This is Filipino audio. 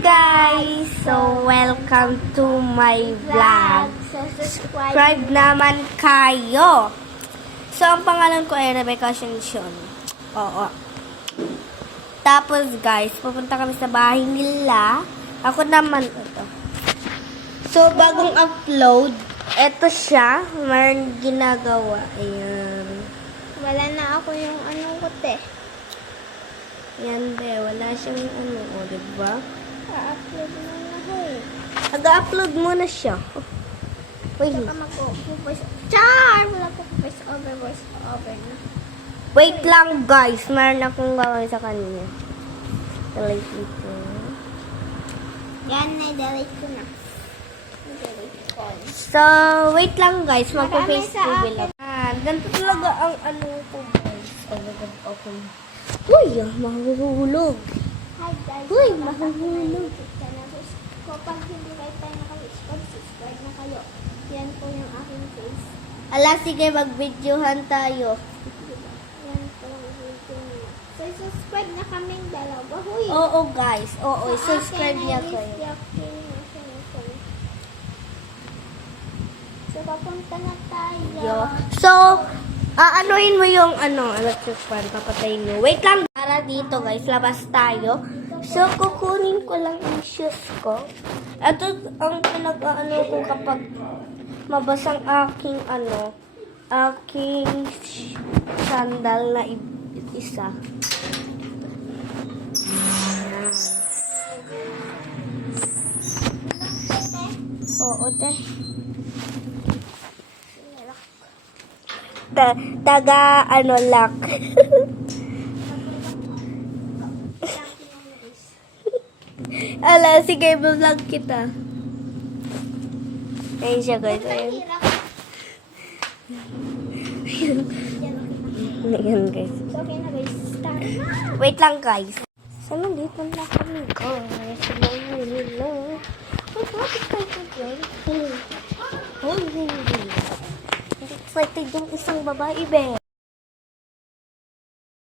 guys! So, welcome to my vlog. Subscribe naman kayo. So, ang pangalan ko ay Rebecca Ascension. Oo. Tapos, guys, pupunta kami sa bahay nila. Ako naman, ito. So, bagong upload. Ito siya. Mayroon ginagawa. Ayan. Wala na ako yung ko, te. Yan, be. Wala siyang o, diba? Pa-upload mo na ako eh. Nag-upload mo na siya. Wait. Saka mag-voice Char! Wala po voice over na. Wait lang, guys. Meron akong gawin sa kanya. Delete ito. Yan, na-delete ko na. Na-delete ko. So, wait lang, guys. Magpa-face Marami sa reveal ako. Ganito talaga ang ko, guys. Okay. Uy, mahuhulog. Hi guys. Uy, Welcome back to my mahuhulog. YouTube channel. Kapag hindi kayo tayo subscribe na kayo. Yan po yung aking face. Ala, sige, mag-videohan tayo. Yan po yung video niya. So, subscribe na kaming dalawa. Huy! Oo, guys. Oo, subscribe niya kayo. So, papunta na tayo. So, aanohin mo yung electric fan, papatayin mo. Wait lang. Para dito, guys, labas tayo. So, kukunin ko lang yung shoes ko. Ito ang pinag-ano ko kapag mabasang aking sandal na isa. Ayan. Oo, te. Taga lock. Ala, sige, vlog kita. Ayun siya, guys. Ayun. Ayan, guys. Okay na guys. Start na. Wait lang, guys. So, nandito na kami, guys. Sa bahay nila. Ay, bakit tayo ko dyan? Hoy, hindi. Excited yung isang babae, be.